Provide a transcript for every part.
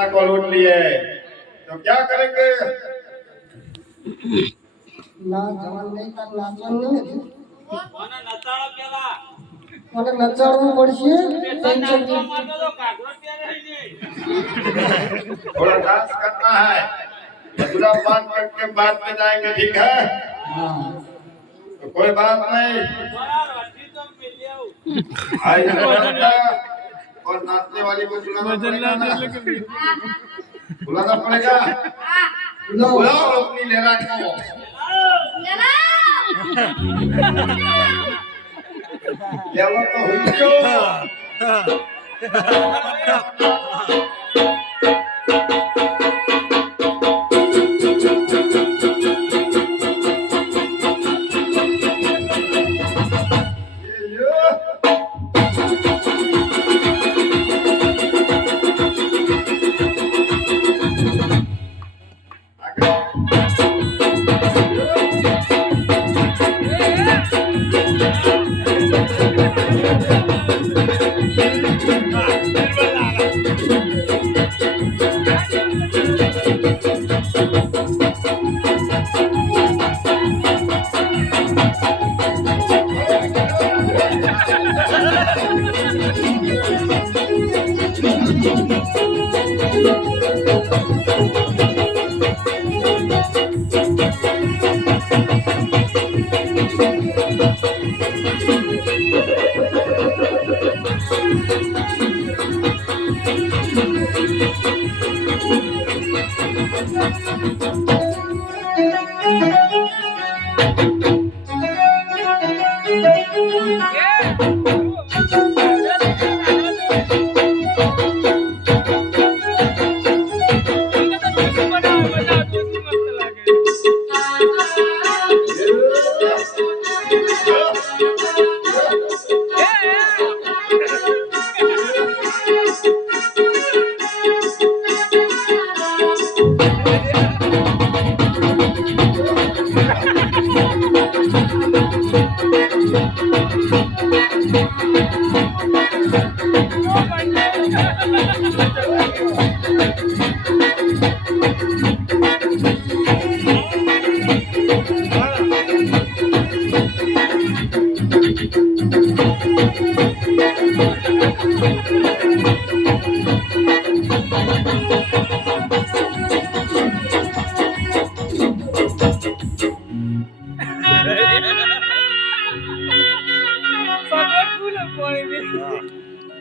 लड़का को लूट लिए तो क्या करेंगे? ना जवान नहीं कर नाचवान नहीं કોને નચાળો પેલા મને નચાડવું પડશે પેલા નાચવા માટે તો કાગડો પહેરે નહીં थोड़ा डांस करना है, पूरा बात करके बाद में जाएंगे, ठीक है? तो कोई बात नहीं। બરાબર હતી તો મેલી આવું आज नाचता और नाचने वाली को बुलाना पड़ेगा ना? बुलाना पड़ेगा। बुलाओ अपनी लैला को। लैला तो हुई क्यों?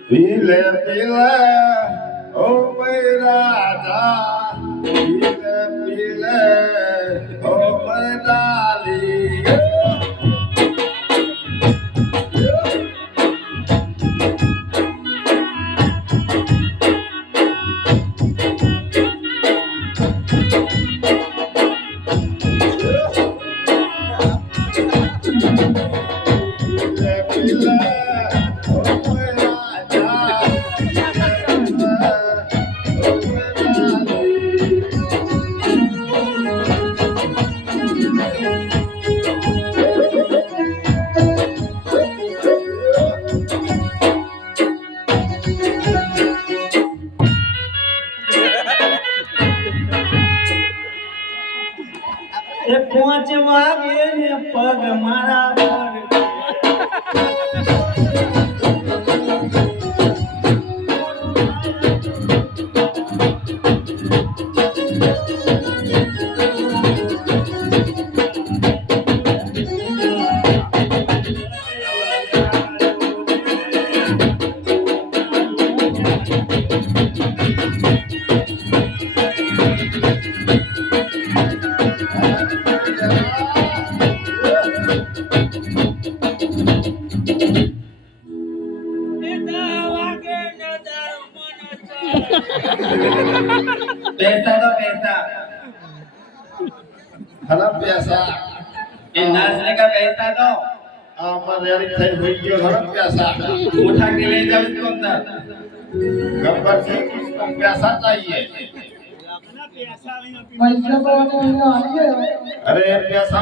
पीले पीले ओ मेरा राजा, पीले पीले ओ मनाली। પહોંચ વાગે ને પગ મારા પર पैसा दो पैसा हला पैसा ये नाचने का पैसा दो आमर यारी थे हुई क्यों हला पैसा उठा के ले जाओ इसको अंदर गब्बर सिंह इसको पैसा चाहिए। पैसा तो आने वाले अरे पैसा